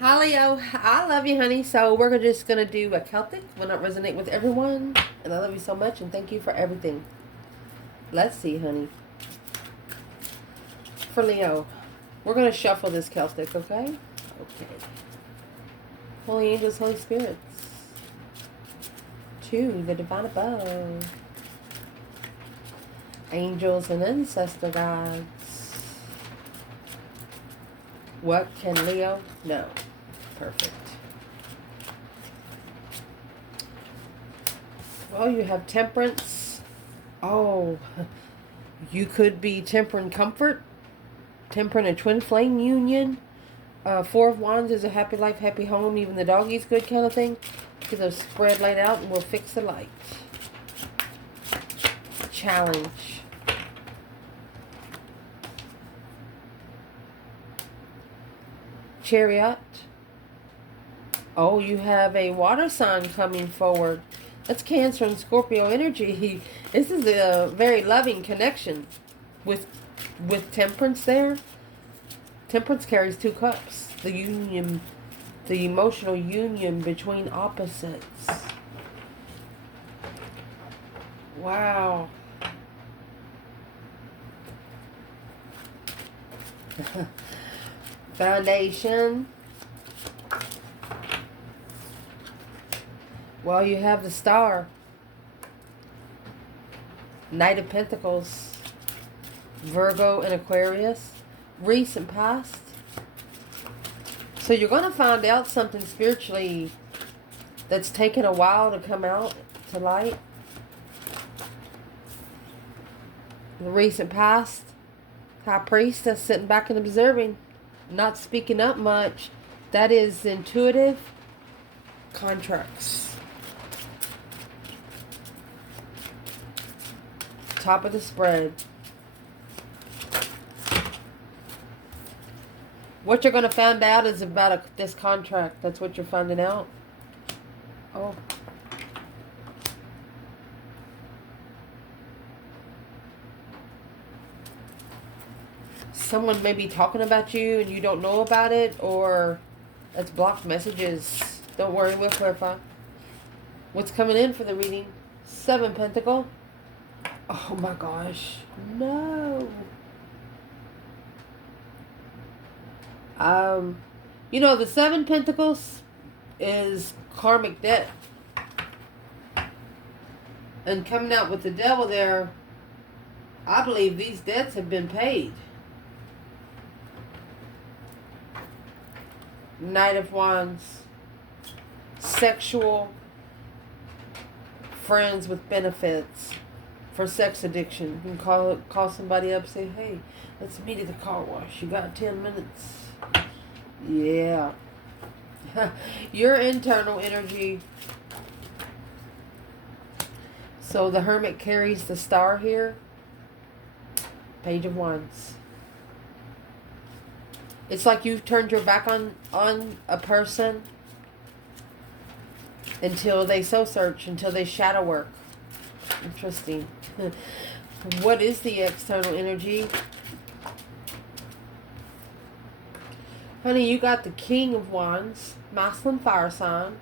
Hi Leo, I love you, honey. So we're just gonna do a Celtic. Will not resonate with everyone, and I love you so much, and thank you for everything. Let's see, honey. For Leo, we're gonna shuffle this Celtic, okay? Okay. Holy angels, Holy spirits. To the divine above. Angels and ancestor gods. What can Leo know? Perfect. Well, you have temperance. Oh, you could be temper and comfort. Temper and a twin flame union. Four of Wands is a happy life, happy home. Even the doggy's good kind of thing. Get those spread laid out and we'll fix the light. Challenge. Chariot. Oh, you have a water sign coming forward. That's Cancer and Scorpio energy. This is a very loving connection with Temperance there. Temperance carries 2 cups. The union, the emotional union between opposites. Wow. Foundation. Well, you have the Star. Knight of Pentacles. Virgo and Aquarius. Recent past. So you're going to find out something spiritually that's taken a while to come out to light. The recent past. High Priestess sitting back and observing. Not speaking up much. That is intuitive contracts. Top of the spread. What you're going to find out is about this contract. That's what you're finding out. Oh. Someone may be talking about you and you don't know about it, or it's blocked messages. Don't worry, we'll clarify. What's coming in for the reading? 7 Pentacle. Oh my gosh. No. You know, the 7 Pentacles is karmic debt. And coming out with the Devil there, I believe these debts have been paid. Knight of Wands. Sexual. Friends with benefits. For sex addiction. You can call somebody up and say, hey, let's meet at the car wash. You got 10 minutes. Yeah. Your internal energy. So the Hermit carries the Star here. Page of Wands. It's like you've turned your back on a person until they soul search, until they shadow work. Interesting. What is the external energy? Honey, you got the King of Wands, masculine fire sign.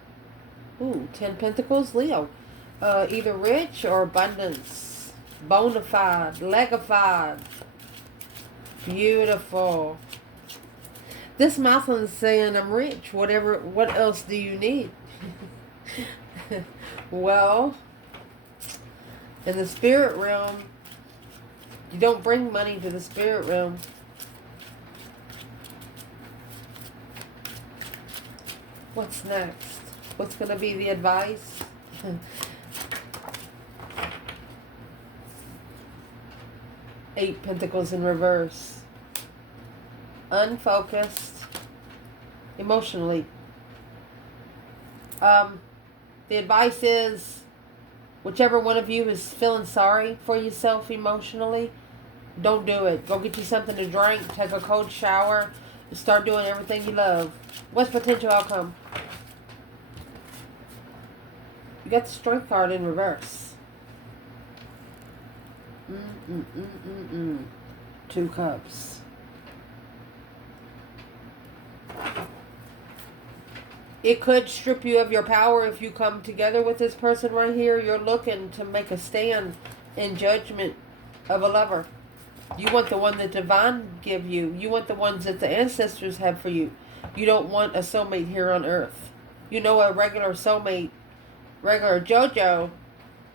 Ooh, 10 Pentacles, Leo. Either rich or abundance. Bona fide, legified. Beautiful. This masculine is saying, I'm rich. What else do you need? Well, in the spirit realm, you don't bring money to the spirit realm. What's next? What's going to be the advice? 8 Pentacles in reverse. Unfocused. Emotionally. The advice is, whichever one of you is feeling sorry for yourself emotionally, don't do it. Go get you something to drink, take a cold shower, and start doing everything you love. What's potential outcome? You got the Strength card in reverse. 2 cups. It could strip you of your power if you come together with this person right here. You're looking to make a stand in judgment of a lover. You want the one that divine give you. You want the ones that the ancestors have for you. You don't want a soulmate here on earth. You know, a regular soulmate, regular JoJo,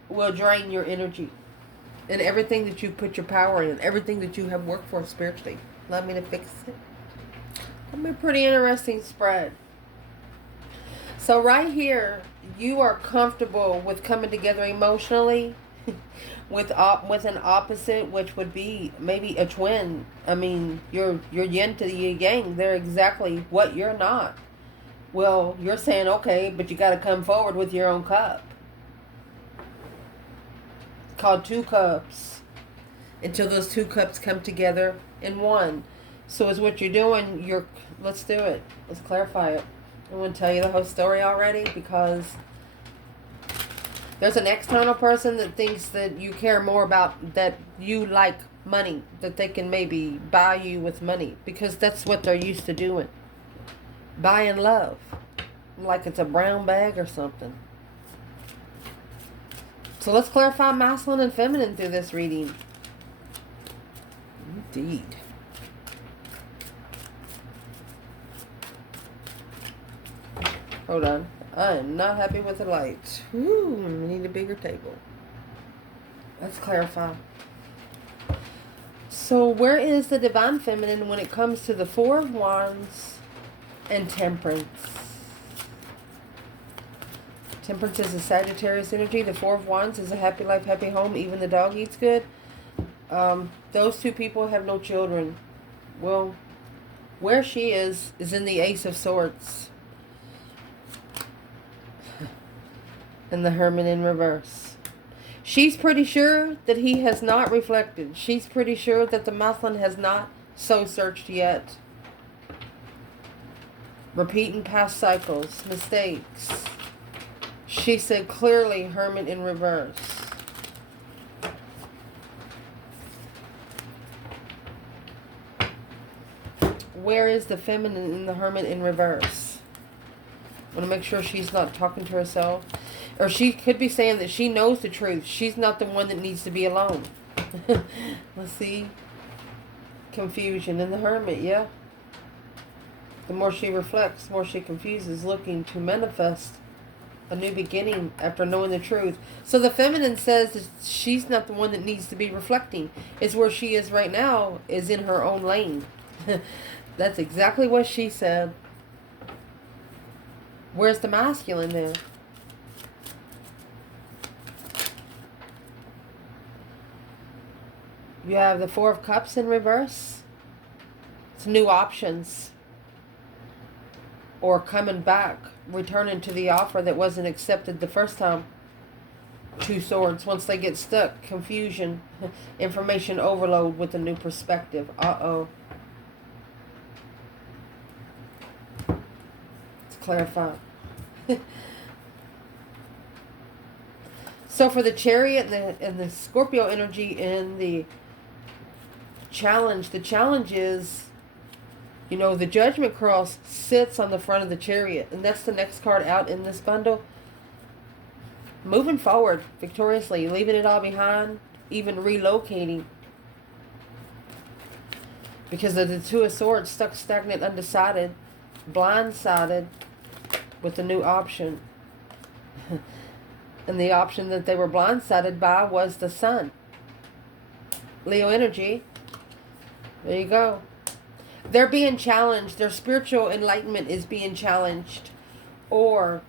will drain your energy and everything that you put your power in, everything that you have worked for spiritually. Allow me to fix it. That'll be a pretty interesting spread. So right here, you are comfortable with coming together emotionally with an opposite, which would be maybe a twin. I mean, you're yin to the yang. They're exactly what you're not. Well, you're saying, okay, but you got to come forward with your own cup. It's called two cups. Until those two cups come together in one. So is what you're doing, let's do it. Let's clarify it. I want to tell you the whole story already because there's an external person that thinks that you care more about, that you like money, that they can maybe buy you with money because that's what they're used to doing. Buying love. Like it's a brown bag or something. So let's clarify masculine and feminine through this reading. Indeed. Hold on. I am not happy with the light. Ooh, we need a bigger table. Let's clarify. So where is the divine feminine when it comes to the Four of Wands and Temperance? Temperance is a Sagittarius energy. The Four of Wands is a happy life, happy home. Even the dog eats good. Those two people have no children. Well, where she is in the Ace of Swords. And the Hermit in reverse. She's pretty sure that he has not reflected. She's pretty sure that the masculine has not soul searched yet. Repeating past cycles, mistakes. She said clearly Hermit in reverse. Where is the feminine in the Hermit in reverse? I want to make sure she's not talking to herself. Or she could be saying that she knows the truth. She's not the one that needs to be alone. Let's see. Confusion in the Hermit, yeah. The more she reflects, the more she confuses, looking to manifest a new beginning after knowing the truth. So the feminine says that she's not the one that needs to be reflecting. It's where she is right now, is in her own lane. That's exactly what she said. Where's the masculine there? You have the Four of Cups in reverse. It's new options. Or coming back, returning to the offer that wasn't accepted the first time. Two Swords. Once they get stuck, confusion, information overload with a new perspective. Uh-oh. Let's clarify. So for the Chariot and the Scorpio energy and the challenge is, you know, the Judgment Cross sits on the front of the Chariot, and that's the next card out in this bundle. Moving forward victoriously, leaving it all behind, even relocating. Because of the Two of Swords, stuck, stagnant, undecided, blindsided with a new option. And the option that they were blindsided by was the Sun. Leo energy. There you go. They're being challenged. Their spiritual enlightenment is being challenged. Or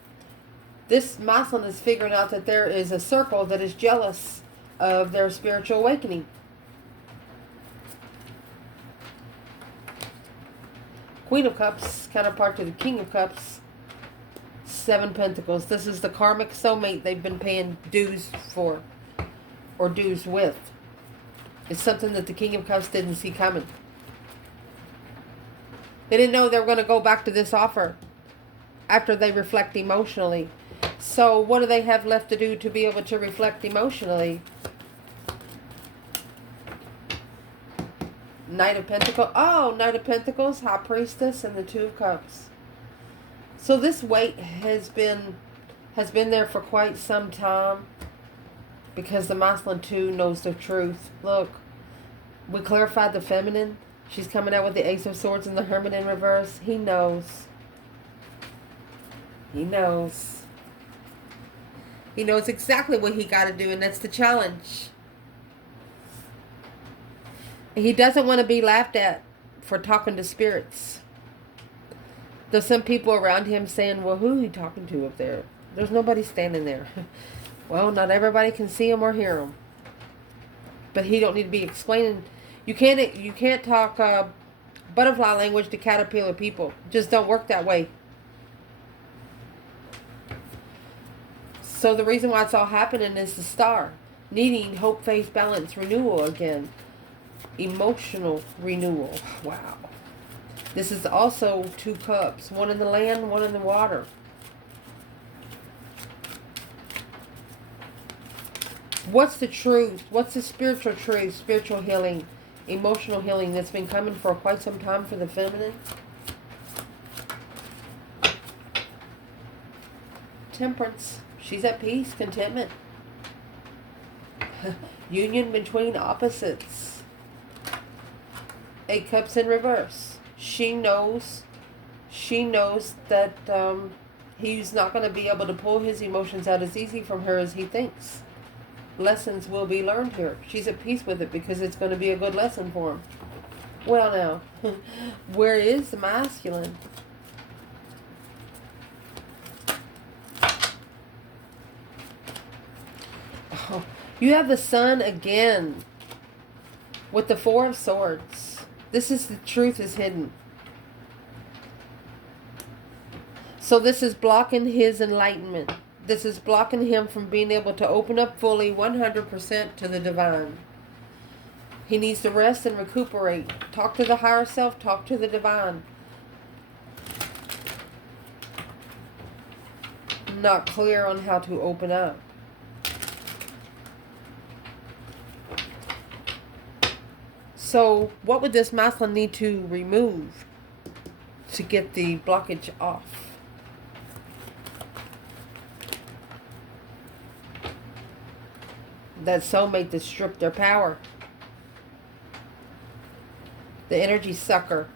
this masculine is figuring out that there is a circle that is jealous of their spiritual awakening. Queen of Cups, counterpart to the King of Cups. Seven Pentacles. This is the karmic soulmate they've been paying dues for. Or dues with. It's something that the King of Cups didn't see coming. They didn't know they were going to go back to this offer after they reflect emotionally. So what do they have left to do to be able to reflect emotionally? Knight of Pentacles. Oh, Knight of Pentacles, High Priestess, and the Two of Cups. So this weight has been there for quite some time, because the masculine too knows the truth. Look, we clarified the feminine. She's coming out with the Ace of Swords and the Hermit in reverse. He knows. He knows. He knows exactly what he got to do, and that's the challenge. He doesn't want to be laughed at for talking to spirits. There's some people around him saying, well, who are you talking to up there? There's nobody standing there. Well, not everybody can see him or hear him. But he don't need to be explaining. You can't talk butterfly language to caterpillar people. Just don't work that way. So the reason why it's all happening is the star. Needing hope, faith, balance, renewal again. Emotional renewal. Wow. This is also 2 cups. One in the land, one in the water. What's the truth? What's the spiritual truth? Spiritual healing, emotional healing that's been coming for quite some time for the feminine. Temperance. She's at peace, contentment. Union between opposites. 8 cups in reverse. She knows that he's not going to be able to pull his emotions out as easy from her as he thinks. Lessons will be learned here. She's at peace with it because it's going to be a good lesson for him. Well now, where is the masculine? Oh, you have the Sun again with the 4 of Swords. This is the truth is hidden. So this is blocking his enlightenment. This is blocking him from being able to open up fully 100% to the divine. He needs to rest and recuperate. Talk to the higher self. Talk to the divine. Not clear on how to open up. So what would this masculine need to remove to get the blockage off? That soulmate that stripped their power. The energy sucker.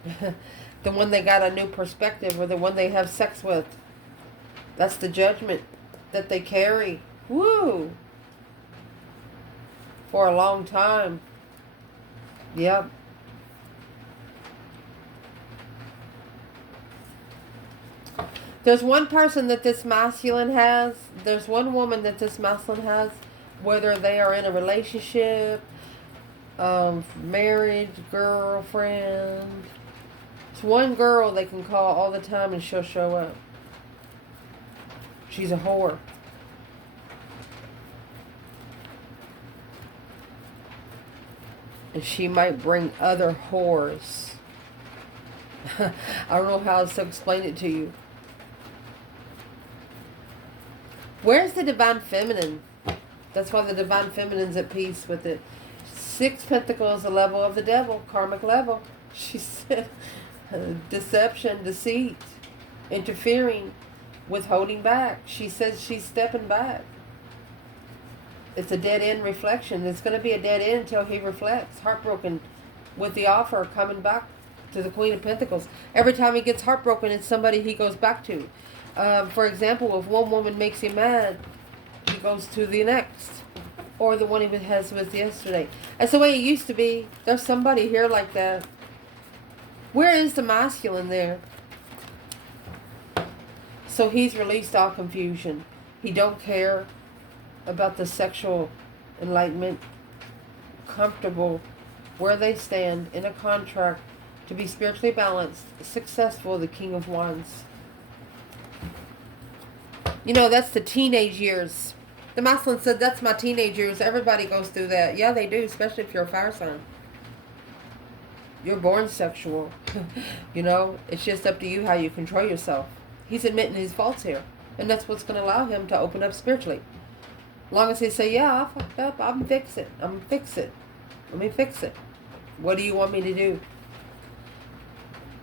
The one they got a new perspective, or the one they have sex with. That's the judgment that they carry. Woo! For a long time. Yep. There's one person that this masculine has. There's one woman that this masculine has. Whether they are in a relationship, marriage, girlfriend. It's one girl they can call all the time and she'll show up. She's a whore. And she might bring other whores. I don't know how else to explain it to you. Where's the divine feminine? That's why the divine feminine's at peace with it. 6 Pentacles, the level of the devil, karmic level. She said deception, deceit, interfering, withholding back. She says she's stepping back. It's a dead end reflection. It's going to be a dead end until he reflects. Heartbroken with the offer coming back to the Queen of Pentacles. Every time he gets heartbroken, it's somebody he goes back to. For example, if one woman makes him mad, he goes to the next. Or the one he has with yesterday. That's the way it used to be. There's somebody here like that. Where is the masculine there? So he's released all confusion. He don't care about the sexual enlightenment. Comfortable where they stand in a contract to be spiritually balanced, successful, the King of Wands. You know, that's the teenage years. The masculine said, that's my teenage years. Everybody goes through that. Yeah, they do, especially if you're a fire sign. You're born sexual. You know, it's just up to you how you control yourself. He's admitting his faults here. And that's what's going to allow him to open up spiritually. As long as he say, yeah, I fucked up. I'm fix it. I'm fix it. Let me fix it. What do you want me to do?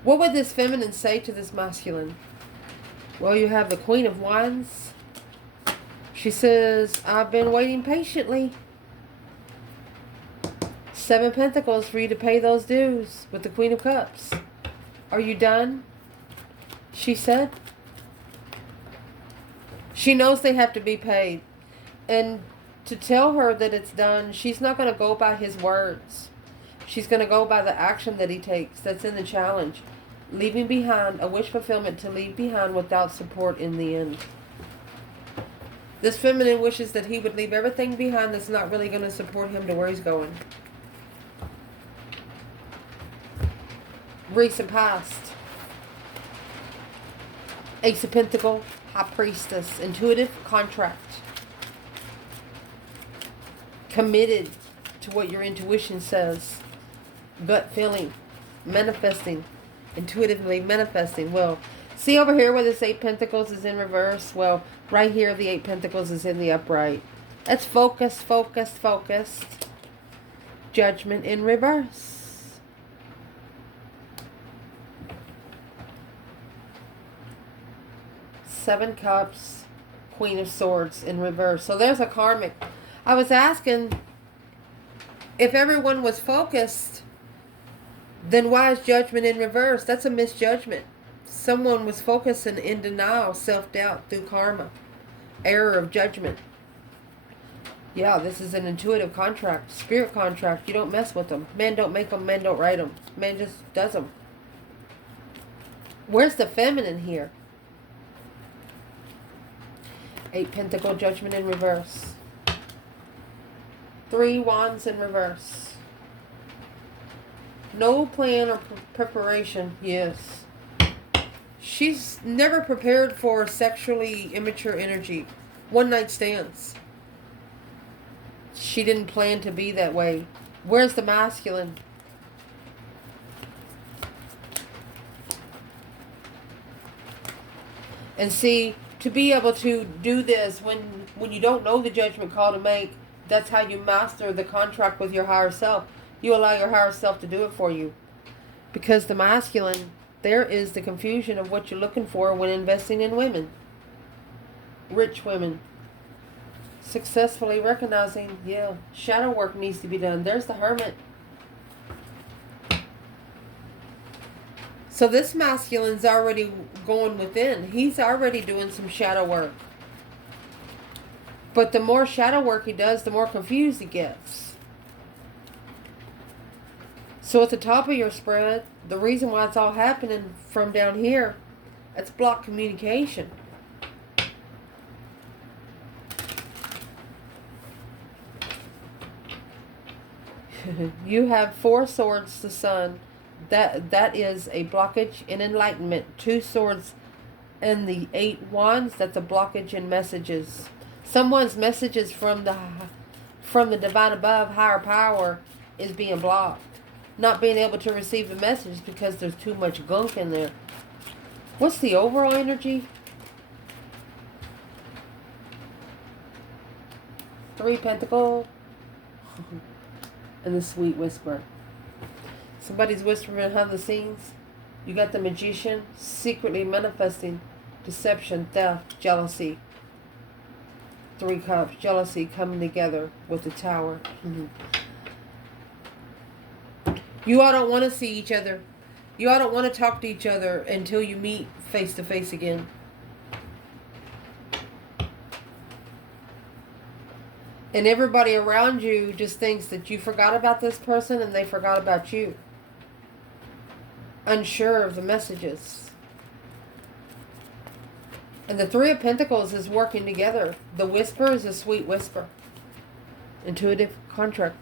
What would this feminine say to this masculine? Well, you have the Queen of Wands. She says, I've been waiting patiently. 7 Pentacles for you to pay those dues with the Queen of Cups. Are you done? She said. She knows they have to be paid. And to tell her that it's done, she's not going to go by his words. She's going to go by the action that he takes. That's in the challenge. Leaving behind, a wish fulfillment to leave behind without support in the end. This feminine wishes that he would leave everything behind that's not really going to support him to where he's going. Recent past. Ace of Pentacles, High Priestess, intuitive contract. Committed to what your intuition says. Gut feeling. Manifesting. Intuitively manifesting. Well, see over here where this 8 Pentacles is in reverse? Well, right here the 8 Pentacles is in the upright. That's focused, focused, focused. Judgment in reverse. 7 Cups, Queen of Swords in reverse. So there's a karmic. I was asking if everyone was focused, then why is Judgment in reverse? That's a misjudgment. Someone was focused and in denial, self-doubt through karma. Error of judgment. Yeah, this is an intuitive contract. Spirit contract. You don't mess with them. Men don't make them. Men don't write them. Man just does them. Where's the feminine here? 8 Pentacle, Judgment in reverse. 3 Wands in reverse. No plan or preparation. Yes. She's never prepared for sexually immature energy. One night stands. She didn't plan to be that way. Where's the masculine? And see, to be able to do this when you don't know the judgment call to make, that's how you master the contract with your higher self. You allow your higher self to do it for you. Because the masculine, there is the confusion of what you're looking for when investing in women. Rich women. Successfully recognizing, yeah, shadow work needs to be done. There's the Hermit. So this masculine's already going within. He's already doing some shadow work. But the more shadow work he does, the more confused he gets. So at the top of your spread, the reason why it's all happening from down here, it's blocked communication. You have 4 swords, the Sun. That is a blockage in enlightenment. 2 swords and the 8 wands, that's a blockage in messages. Someone's messages from the divine above, higher power, is being blocked. Not being able to receive the message because there's too much gunk in there. What's the overall energy? 3 Pentacles. And the sweet whisper. Somebody's whispering behind the scenes. You got the Magician, secretly manifesting deception, theft, jealousy. 3 Cups, jealousy coming together with the Tower. You all don't want to see each other. You all don't want to talk to each other until you meet face to face again. And everybody around you just thinks that you forgot about this person and they forgot about you. Unsure of the messages. And the 3 of Pentacles is working together. The whisper is a sweet whisper. Intuitive contract.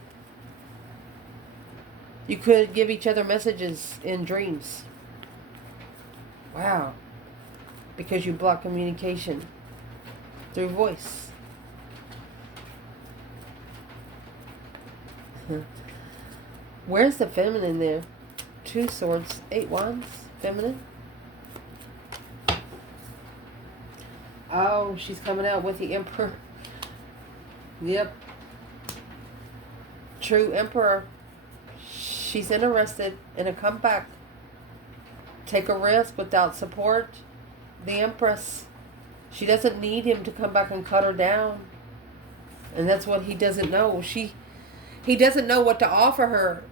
You could give each other messages in dreams. Wow. Because you block communication through voice. Where's the feminine there? 2 swords, 8 wands, feminine. Oh, she's coming out with the Emperor. Yep. True Emperor. She's interested in a comeback. Take a risk without support. The Empress. She doesn't need him to come back and cut her down. And that's what he doesn't know. He doesn't know what to offer her.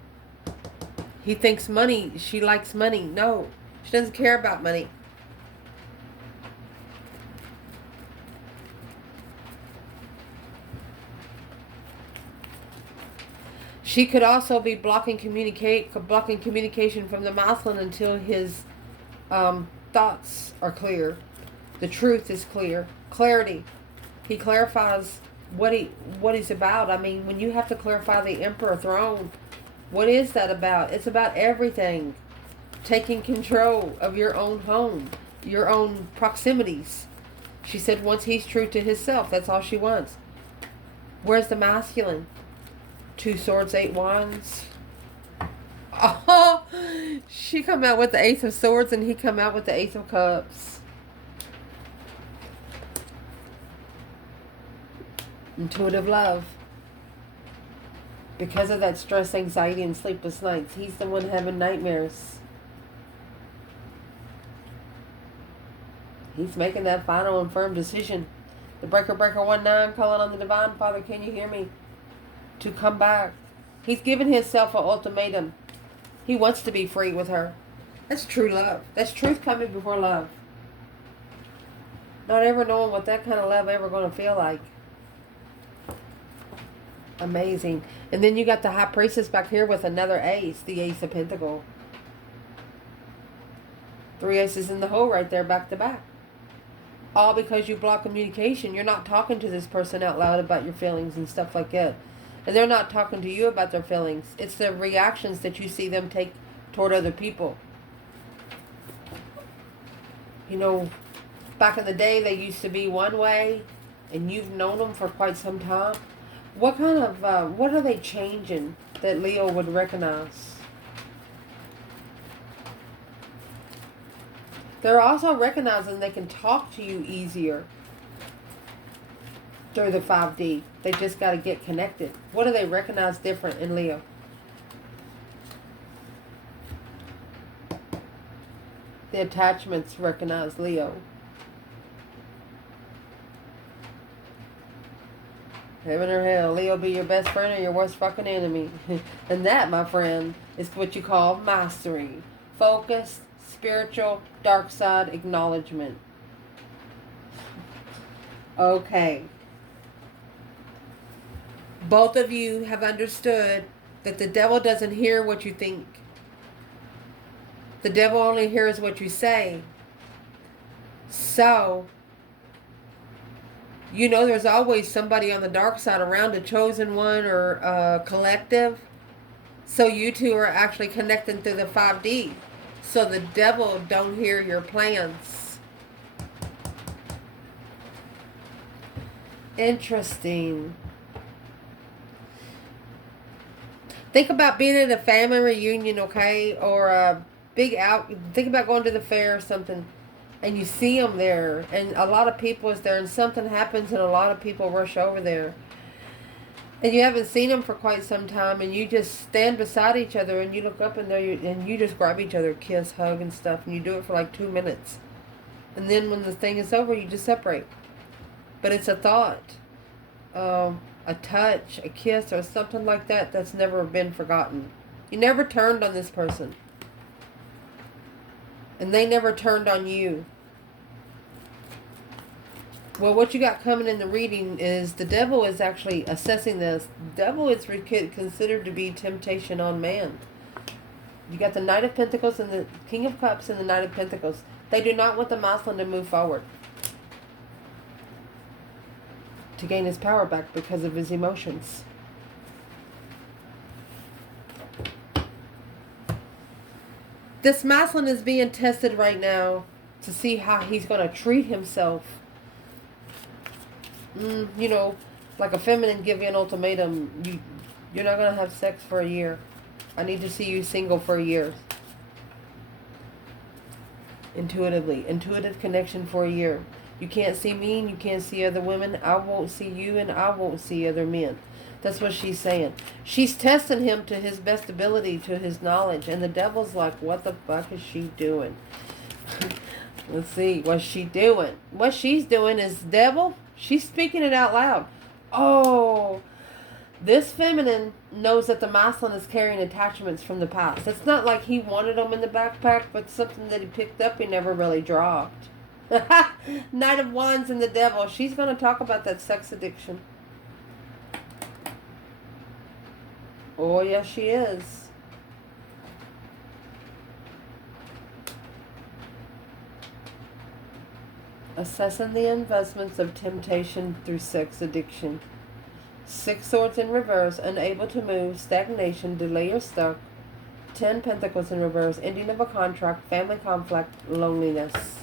He thinks money, she likes money. No, she doesn't care about money. She could also be blocking communication from the masculine until his thoughts are clear. The truth is clear. Clarity. He clarifies what he's about. I mean, when you have to clarify the Emperor throne, what is that about? It's about everything. Taking control of your own home, your own proximities. She said once he's true to himself, that's all she wants. Where's the masculine? 2 swords, 8 wands. Oh, she come out with the Ace of Swords and he come out with the Ace of Cups. Intuitive love. Because of that stress, anxiety, and sleepless nights, he's the one having nightmares. He's making that final and firm decision. The Breaker 19 calling on the Divine Father, can you hear me? To come back. He's given himself an ultimatum. He wants to be free with her. That's true love. That's truth coming before love. Not ever knowing what that kind of love ever going to feel like. Amazing. And then you got the High Priestess back here with another ace. The Ace of Pentacles. 3 aces in the hole right there, back to back. All because you block communication. You're not talking to this person out loud about your feelings and stuff like that. And they're not talking to you about their feelings. It's the reactions that you see them take toward other people. You know, back in the day, they used to be one way, and you've known them for quite some time. What kind of, what are they changing that Leo would recognize? They're also recognizing they can talk to you easier through the 5D. They just got to get connected. What do they recognize different in Leo? The attachments recognize Leo. Heaven or hell, Leo be your best friend or your worst fucking enemy. And that, my friend, is what you call mastery. Focused, spiritual, dark side acknowledgement. Okay. Both of you have understood that the devil doesn't hear what you think. The devil only hears what you say. So, you know there's always somebody on the dark side around, a chosen one or a collective. So you two are actually connecting through the 5D. So the devil don't hear your plans. Interesting. Think about being at a family reunion, okay? Or a big out. Think about going to the fair or something. And you see them there. And a lot of people is there. And something happens and a lot of people rush over there. And you haven't seen them for quite some time. And you just stand beside each other. And you look up and there and you just grab each other, kiss, hug and stuff. And you do it for like 2 minutes. And then when the thing is over, you just separate. But it's a thought. A touch, a kiss, or something like that that's never been forgotten. You never turned on this person. And they never turned on you. Well, what you got coming in the reading is the devil is actually assessing this. The devil is considered to be temptation on man. You got the Knight of Pentacles and the King of Cups and the Knight of Pentacles. They do not want the masculine to move forward. To gain his power back because of his emotions. This masculine is being tested right now to see how he's going to treat himself. You know, like a feminine give you an ultimatum. You're not going to have sex for a year. I need to see you single for a year. Intuitively. Intuitive connection for a year. You can't see me and you can't see other women. I won't see you and I won't see other men. That's what she's saying. She's testing him to his best ability, to his knowledge. And the devil's like, what the fuck is she doing? Let's see. What's she doing? What she's doing is devil. She's speaking it out loud. Oh, this feminine knows that the masculine is carrying attachments from the past. It's not like he wanted them in the backpack, but something that he picked up he never really dropped. Knight of Wands and the devil. She's going to talk about that sex addiction. Oh, yes, she is. Assessing the investments of temptation through sex addiction. 6 swords in reverse, unable to move, stagnation, delay or stuck. 10 pentacles in reverse, ending of a contract, family conflict, loneliness.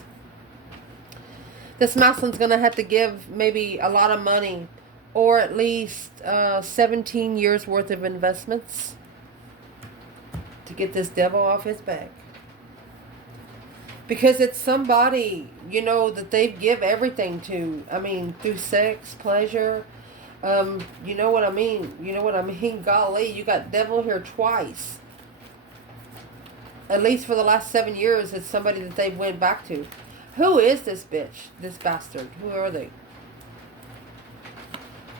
This masculine's going to have to give maybe a lot of money, or at least 17 years worth of investments to get this devil off his back. Because it's somebody, you know, that they give everything to. I mean, through sex, pleasure. You know what I mean? You know what I mean? Golly, you got devil here twice. At least for the last 7 years, it's somebody that they went back to. Who is this bitch? This bastard? Who are they?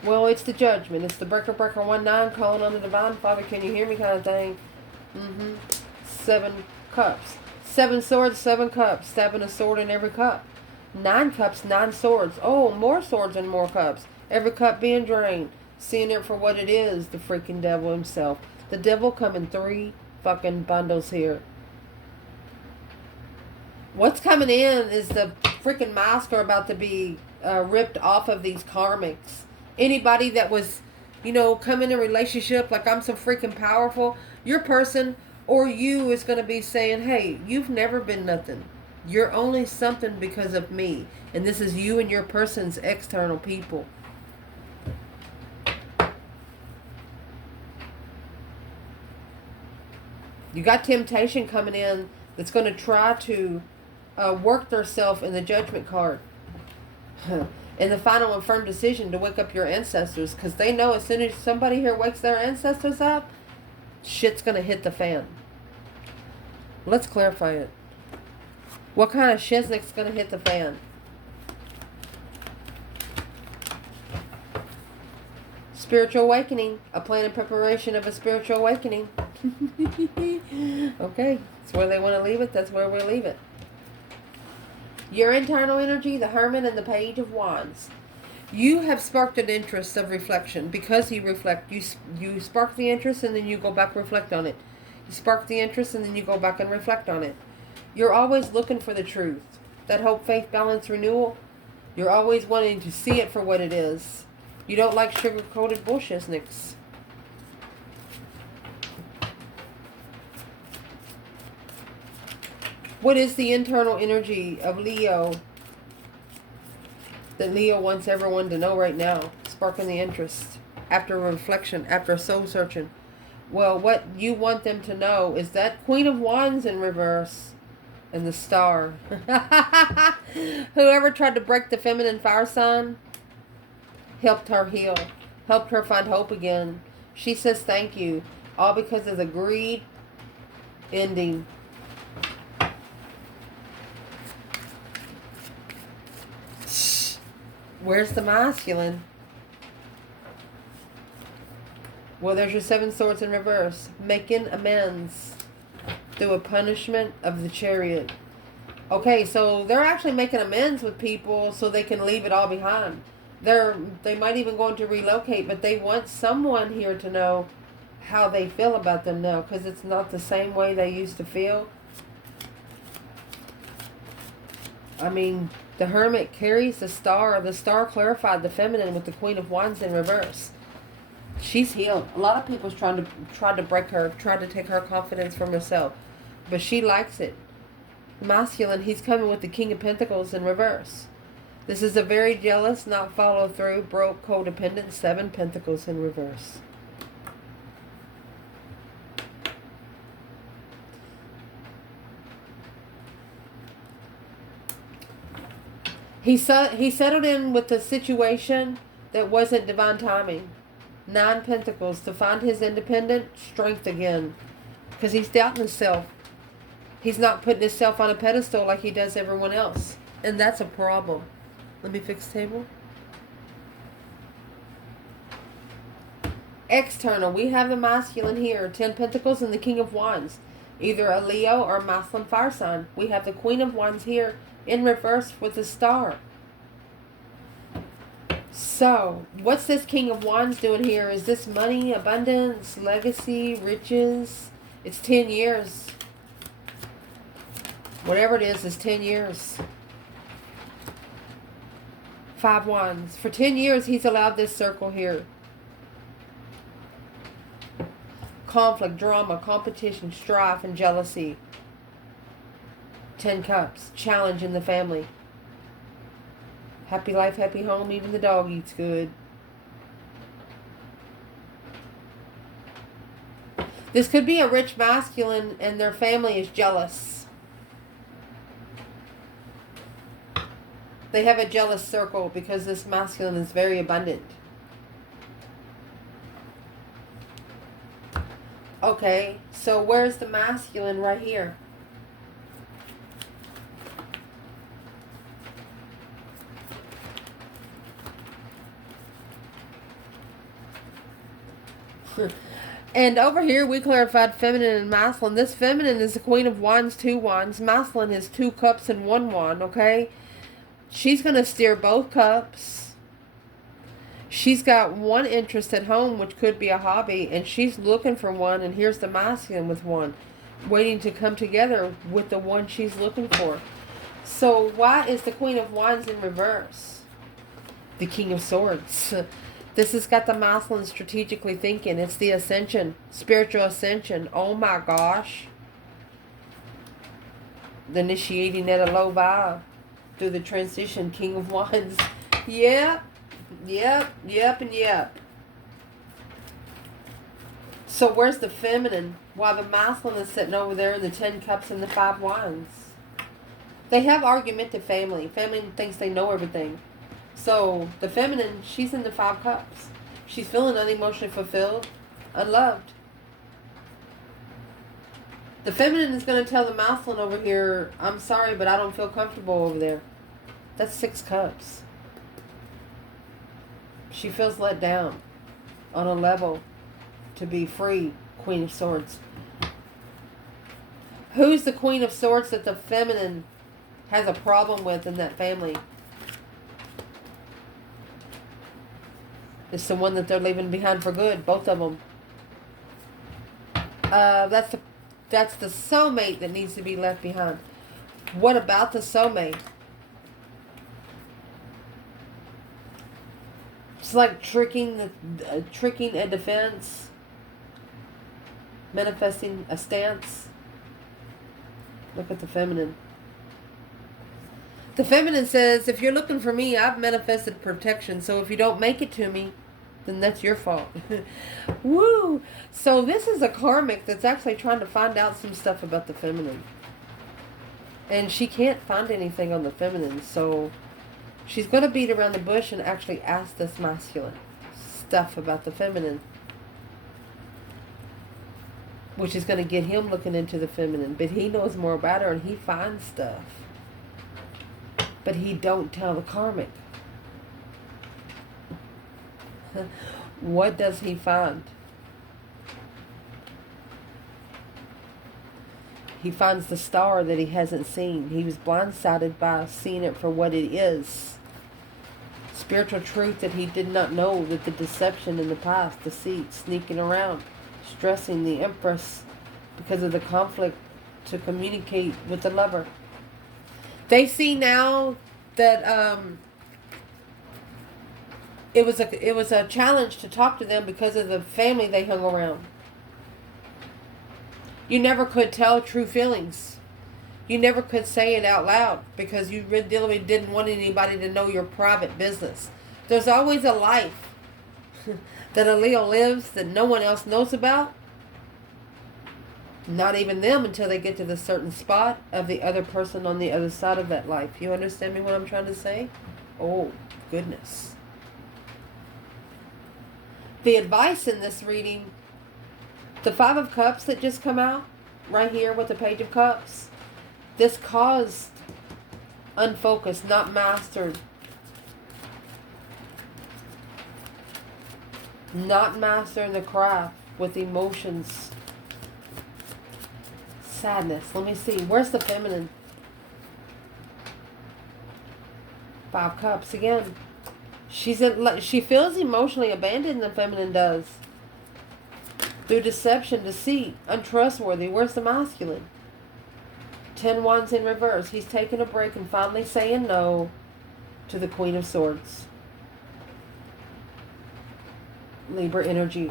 Well, it's the judgment. It's the breaker 19 calling on the divine father. Can you hear me kind of thing? 7 cups. 7 swords, 7 cups. Stabbing a sword in every cup. 9 cups, 9 swords. Oh, more swords and more cups. Every cup being drained. Seeing it for what it is. The freaking devil himself. The devil come in 3 fucking bundles here. What's coming in is the freaking mask are about to be ripped off of these karmics. Anybody that was, you know, come in a relationship like I'm so freaking powerful, your person or you is going to be saying, hey, you've never been nothing. You're only something because of me. And this is you and your person's external people. You got temptation coming in that's going to try to work themselves in the judgment card. In the final and firm decision to wake up your ancestors. Because they know as soon as somebody here wakes their ancestors up, shit's going to hit the fan. Let's clarify it. What kind of shiznick's going to hit the fan? Spiritual awakening. A plan in preparation of a spiritual awakening. Okay. That's where they want to leave it. That's where we'll leave it. Your internal energy, the Hermit and the Page of Wands. You have sparked an interest of reflection. Because you reflect, you spark the interest and then you go back and reflect on it. You spark the interest and then you go back and reflect on it. You're always looking for the truth. That hope, faith, balance, renewal. You're always wanting to see it for what it is. You don't like sugar-coated bullshitniks. What is the internal energy of Leo that Leo wants everyone to know right now? Sparking the interest. After reflection, after soul searching. Well, what you want them to know is that Queen of Wands in reverse and the Star. Whoever tried to break the feminine fire sign helped her heal. Helped her find hope again. She says thank you. All because of the greed ending. Where's the masculine? Well, there's your 7 swords in reverse. Making amends through a punishment of the Chariot. Okay, so they're actually making amends with people so they can leave it all behind. They might even go to relocate, but they want someone here to know how they feel about them now, because it's not the same way they used to feel. I mean, the Hermit carries the Star. The Star clarified the feminine with the Queen of Wands in reverse. She's healed. A lot of people's tried to break her, tried to take her confidence from herself. But she likes it. Masculine, he's coming with the King of Pentacles in reverse. This is a very jealous, not follow through, broke, codependent, 7 Pentacles in reverse. He settled in with a situation that wasn't divine timing. 9 Pentacles to find his independent strength again. Because he's doubting himself. He's not putting himself on a pedestal like he does everyone else. And that's a problem. Let me fix the table. External. We have the masculine here. 10 Pentacles and the King of Wands. Either a Leo or masculine fire sign. We have the Queen of Wands here in reverse with the star. So, what's this King of Wands doing here? Is this money, abundance, legacy, riches? It's 10 years. Whatever it is 10 years. 5 Wands. For 10 years, he's allowed this circle here. Conflict, drama, competition, strife, and jealousy. 10 Cups. Challenge in the family. Happy life, happy home. Even the dog eats good. This could be a rich masculine and their family is jealous. They have a jealous circle because this masculine is very abundant. Okay, so where's the masculine right here? And over here we clarified feminine and masculine. This feminine is the Queen of Wands, 2 Wands. Masculine is 2 Cups and 1 Wand, okay? She's going to steer both cups. She's got one interest at home, which could be a hobby, and she's looking for one, and here's the masculine with one, waiting to come together with the one she's looking for. So why is the Queen of Wands in reverse? The King of Swords. This has got the masculine strategically thinking. It's the ascension, spiritual ascension. Oh my gosh. The initiating at a low vibe through the transition, King of Wands. Yep, and yep. So where's the feminine? While the masculine is sitting over there in the 10 Cups and the 5 Wands. They have argumentative family. Family thinks they know everything. So the feminine, she's in the 5 Cups. She's feeling unemotionally fulfilled, unloved. The feminine is going to tell the masculine over here, I'm sorry, but I don't feel comfortable over there. That's 6 Cups. She feels let down on a level to be free, Queen of Swords. Who's the Queen of Swords that the feminine has a problem with in that family? It's the one that they're leaving behind for good, both of them. That's the soulmate that needs to be left behind. What about the soulmate? It's like tricking a defense, manifesting a stance. Look at the feminine. The feminine says, if you're looking for me, I've manifested protection. So if you don't make it to me, then that's your fault. Woo! So this is a karmic that's actually trying to find out some stuff about the feminine. And she can't find anything on the feminine. So she's going to beat around the bush and actually ask this masculine stuff about the feminine. Which is going to get him looking into the feminine. But he knows more about her and he finds stuff. But he don't tell the karmic. What does he find? He finds the star that he hasn't seen. He was blindsided by seeing it for what it is. Spiritual truth that he did not know, that the deception in the past, deceit, sneaking around, stressing the Empress because of the conflict to communicate with the lover. They see now that it was a challenge to talk to them because of the family they hung around. You never could tell true feelings. You never could say it out loud because you really didn't want anybody to know your private business. There's always a life that a Leo lives that no one else knows about. Not even them until they get to the certain spot of the other person on the other side of that life. You understand me what I'm trying to say? Oh, goodness. The advice in this reading, the 5 of Cups that just come out, right here with the Page of Cups. This caused unfocused, not mastered. Not mastering the craft with emotions. Sadness. Let me see. Where's the feminine? 5 Cups again. She feels emotionally abandoned, the feminine does. Through deception, deceit, untrustworthy. Where's the masculine? 10 Wands in reverse. He's taking a break and finally saying no to the Queen of Swords. Libra energy.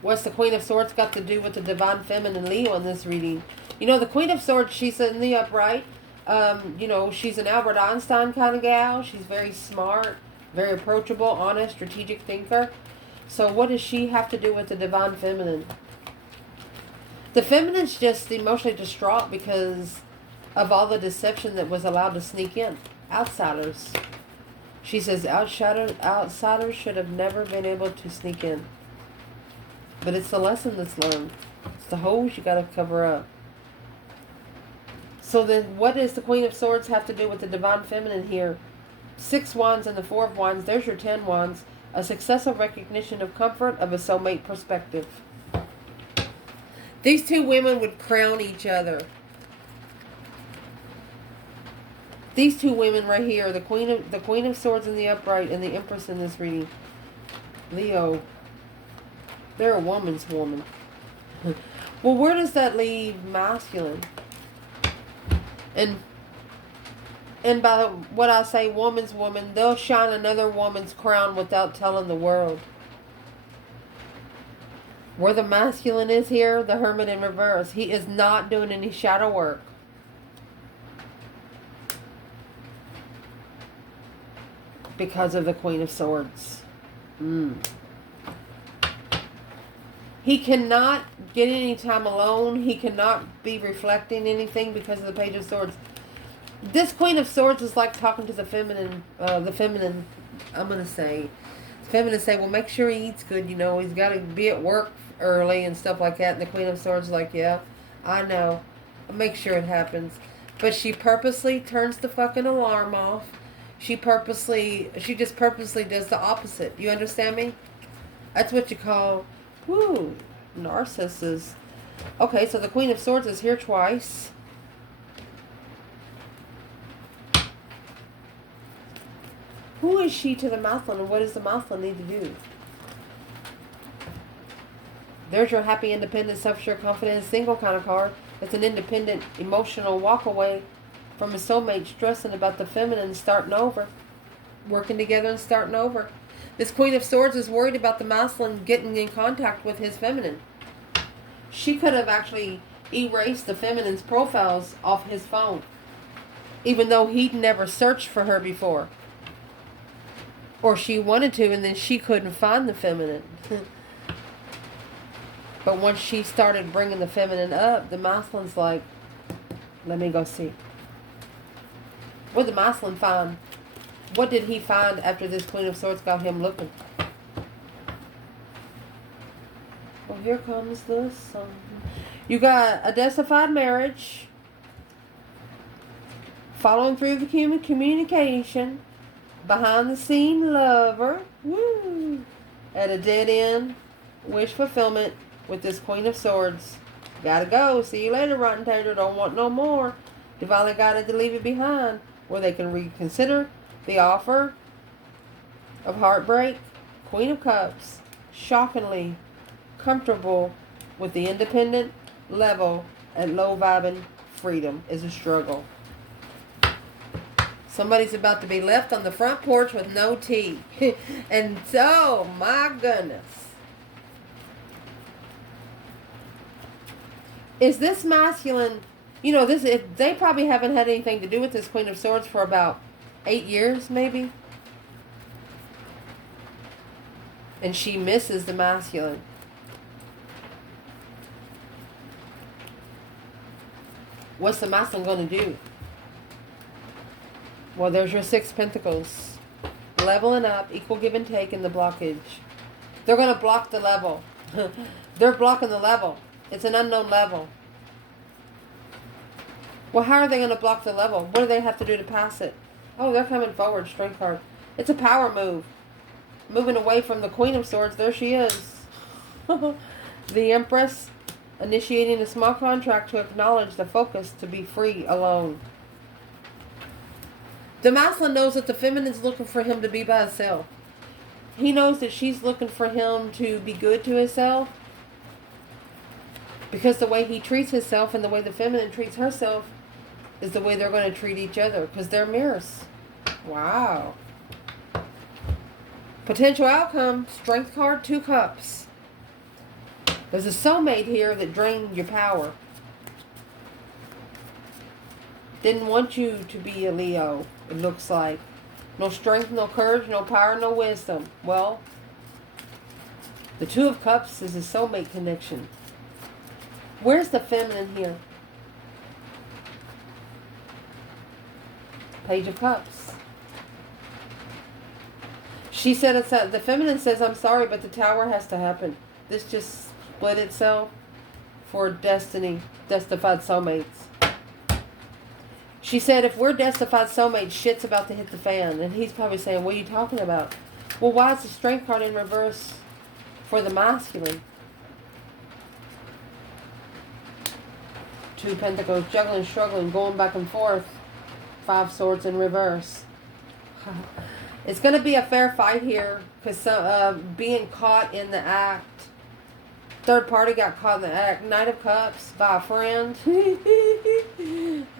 What's the Queen of Swords got to do with the Divine Feminine Leo in this reading? You know, the Queen of Swords, she's in the upright. You know, she's an Albert Einstein kind of gal. She's very smart, very approachable, honest, strategic thinker. So what does she have to do with the Divine Feminine? The Feminine's just emotionally distraught because of all the deception that was allowed to sneak in. Outsiders. She says outsiders should have never been able to sneak in. But it's the lesson that's learned. It's the holes you got to cover up. So then what does the Queen of Swords have to do with the Divine Feminine here? 6 Wands and the 4 of Wands. There's your 10 Wands. A successful recognition of comfort of a soulmate perspective. These two women would crown each other. These two women right here, the Queen of Swords in the upright and the Empress in this reading. Leo. They're a woman's woman. Well, where does that leave masculine? And by what I say, woman's woman, they'll shine another woman's crown without telling the world. Where the masculine is here, the Hermit in reverse. He is not doing any shadow work. Because of the Queen of Swords. He cannot get any time alone. He cannot be reflecting anything because of the Page of Swords. This Queen of Swords is like talking to the feminine, I'm going to say. The feminine say, well, make sure he eats good, you know. He's got to be at work early and stuff like that. And the Queen of Swords is like, yeah, I know. I'll make sure it happens. But she purposely turns the fucking alarm off. She just purposely does the opposite. You understand me? That's what you call, narcissists. Okay, so the Queen of Swords is here twice. Who is she to the masculine, and what does the masculine need to do? There's your happy, independent, self-sure, confident, single kind of card. It's an independent, emotional walk away from a soulmate, stressing about the feminine starting over. Working together and starting over. This Queen of Swords is worried about the masculine getting in contact with his feminine. She could have actually erased the feminine's profiles off his phone. Even though he'd never searched for her before. Or she wanted to, and then she couldn't find the feminine. But once she started bringing the feminine up, the masculine's like, let me go see. What did the masculine find? What did he find after this Queen of Swords got him looking? Well, here comes the sun. You got a decified marriage. Following through the human communication. Behind the scene lover. Woo! At a dead end. Wish fulfillment with this Queen of Swords. Gotta go. See you later, rotten tater. Don't want no more. Divinely guided to leave it behind. Where they can reconsider the offer of heartbreak. Queen of Cups. Shockingly comfortable with the independent level and low vibing freedom is a struggle. Somebody's about to be left on the front porch with no tea. And oh my goodness. Is this masculine? You know, they probably haven't had anything to do with this Queen of Swords for about 8 years, maybe. And she misses the masculine. What's the masculine going to do? Well, there's your 6 Pentacles. Leveling up, equal give and take in the blockage. They're going to block the level. They're blocking the level. It's an unknown level. Well, how are they going to block the level? What do they have to do to pass it? Oh, they're coming forward. Strength card. It's a power move. Moving away from the Queen of Swords. There she is. The Empress. Initiating a small contract to acknowledge the focus to be free alone. The masculine knows that the feminine's looking for him to be by himself. He knows that she's looking for him to be good to himself. Because the way he treats himself and the way the feminine treats herself is the way they're going to treat each other. Because they're mirrors. Wow. Potential outcome. Strength card, 2 cups. There's a soulmate here that drained your power. Didn't want you to be a Leo, it looks like. No strength, no courage, no power, no wisdom. Well, the 2 of Cups is a soulmate connection. Where's the feminine here? Page of Cups. She said, the feminine says, I'm sorry, but the Tower has to happen. This just split itself for destiny, destified soulmates. She said, if we're destified soulmates, shit's about to hit the fan. And he's probably saying, what are you talking about? Well, why is the Strength card in reverse for the masculine? 2 Pentacles, juggling, struggling, going back and forth. 5 Swords in reverse. It's going to be a fair fight here because being caught in the act. Third party got caught in the act. Knight of Cups by a friend.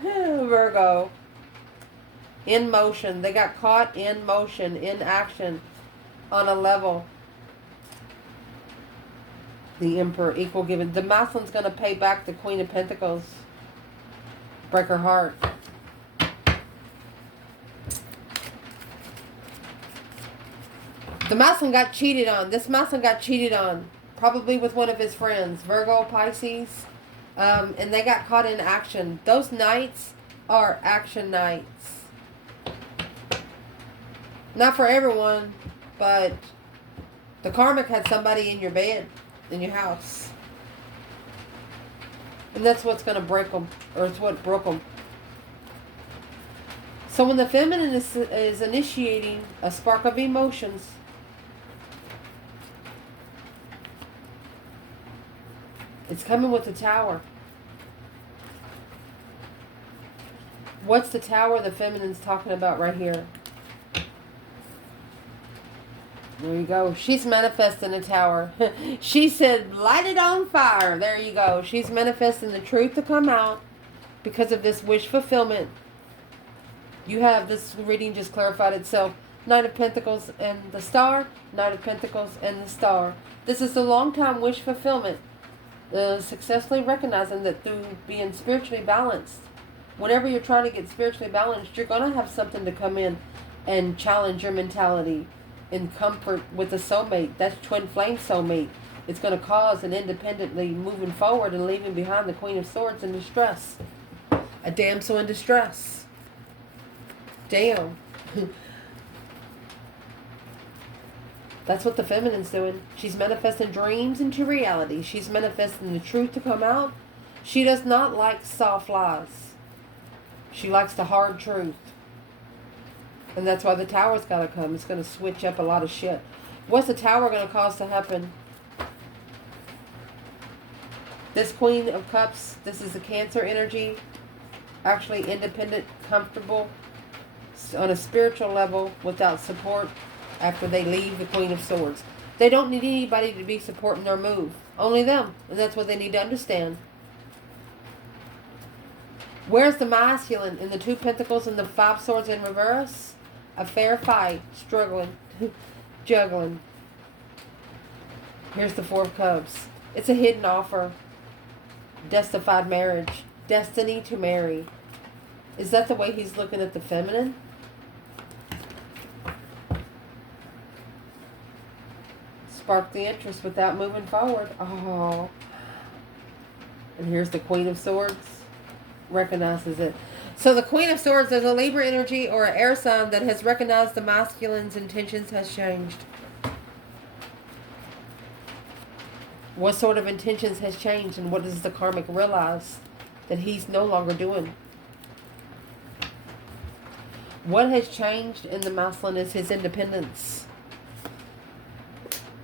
Virgo. In motion. They got caught in motion, in action, on a level. The Emperor, equal given. The masculine's going to pay back the Queen of Pentacles. Break her heart. The masculine got cheated on. This masculine got cheated on. Probably with one of his friends. Virgo, Pisces. And they got caught in action. Those nights are action nights. Not for everyone, but the karmic had somebody in your bed, in your house. And that's what's going to break them, or it's what broke them. So when the feminine is initiating a spark of emotions, it's coming with the Tower. What's the Tower the feminine's talking about right here? There you go. She's manifesting a Tower. She said, light it on fire. There you go. She's manifesting the truth to come out because of this wish fulfillment. You have this reading just clarified itself. Knight of Pentacles and the Star. Knight of Pentacles and the Star. This is the long time wish fulfillment. Successfully recognizing that through being spiritually balanced, whenever you're trying to get spiritually balanced, you're going to have something to come in and challenge your mentality in comfort with a soulmate. That's twin flame soulmate. It's going to cause an independently moving forward and leaving behind the Queen of Swords in distress. A damsel in distress. Damn. That's what the feminine's doing. She's manifesting dreams into reality. She's manifesting the truth to come out. She does not like soft lies. She likes the hard truth. And that's why the Tower's got to come. It's going to switch up a lot of shit. What's the Tower going to cause to happen? This Queen of Cups, this is the Cancer energy. Actually independent, comfortable, on a spiritual level, without support after they leave the Queen of Swords. They don't need anybody to be supporting their move. Only them. And that's what they need to understand. Where's the masculine in the 2 Pentacles and the 5 Swords in reverse? A fair fight. Struggling. Juggling. Here's the 4 of Cups. It's a hidden offer. Destified marriage. Destiny to marry. Is that the way he's looking at the feminine? Spark the interest without moving forward. Oh. And here's the Queen of Swords. Recognizes it. So the Queen of Swords, there's a Libra energy or an air sign that has recognized the masculine's intentions has changed. What sort of intentions has changed, and what does the karmic realize that he's no longer doing? What has changed in the masculine is his independence.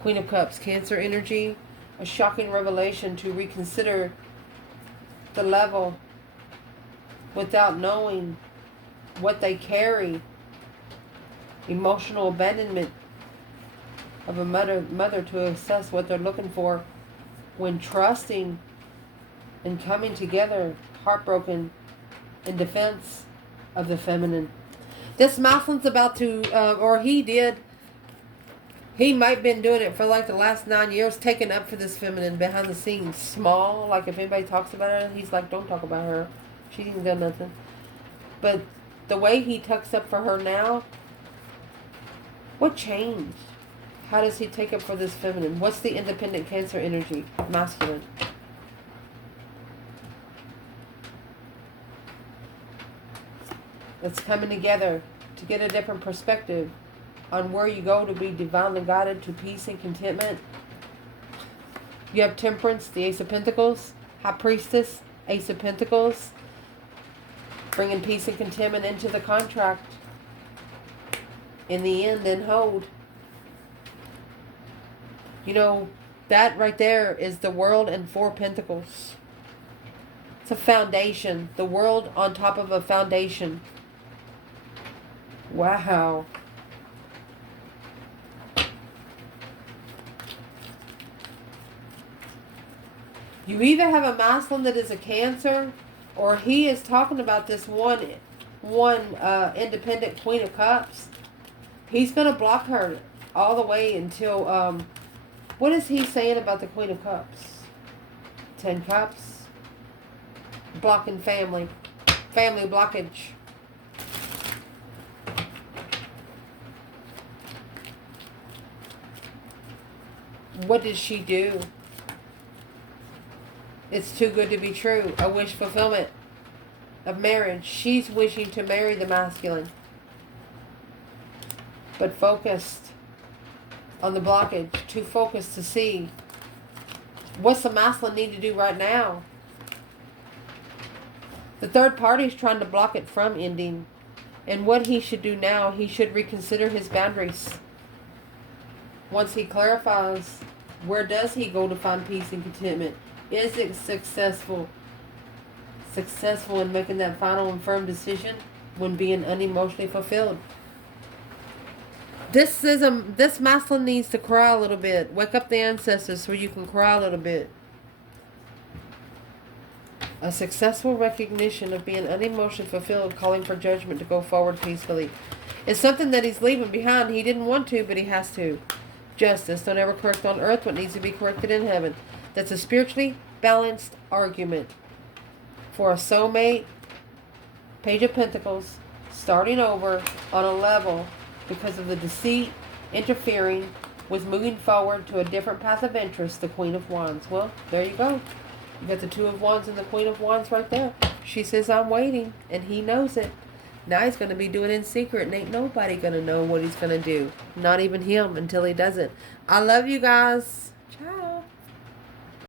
Queen of Cups, Cancer energy, a shocking revelation to reconsider the level without knowing what they carry. Emotional abandonment of a mother to assess what they're looking for when trusting and coming together, heartbroken, in defense of the feminine. This masculine's about to, or he did, he might have been doing it for like the last 9 years, taking up for this feminine behind the scenes, small. Like if anybody talks about her, he's like, don't talk about her. She didn't do nothing. But the way he tucks up for her now, what changed? How does he take up for this feminine? What's the independent Cancer energy, masculine? It's coming together to get a different perspective on where you go to be divinely guided to peace and contentment. You have Temperance, the Ace of Pentacles, High Priestess, Ace of Pentacles, bringing peace and contentment into the contract. In the end, and hold. You know, that right there is the World and 4 Pentacles. It's a foundation. The world on top of a foundation. Wow. You either have a masculine that is a Cancer, or he is talking about this one independent Queen of Cups. He's going to block her all the way until... what is he saying about the Queen of Cups? 10 Cups. Blocking family. Family blockage. What did she do? It's too good to be true. A wish fulfillment of marriage. She's wishing to marry the masculine, but focused on the blockage. Too focused to see what's the masculine need to do right now. The third party is trying to block it from ending. And what he should do now, he should reconsider his boundaries. Once he clarifies, where does he go to find peace and contentment? Is it successful in making that final and firm decision when being unemotionally fulfilled? This masculine needs to cry a little bit. Wake up the ancestors so you can cry a little bit. A successful recognition of being unemotionally fulfilled, calling for judgment to go forward peacefully. It's something that he's leaving behind. He didn't want to, but he has to. Justice. Don't ever correct on earth what needs to be corrected in heaven. That's a spiritually balanced argument for a soulmate, Page of Pentacles, starting over on a level because of the deceit, interfering with moving forward to a different path of interest, the Queen of Wands. Well, there you go. You got the Two of Wands and the Queen of Wands right there. She says, I'm waiting, and he knows it. Now he's going to be doing it in secret, and ain't nobody going to know what he's going to do. Not even him until he does it. I love you guys.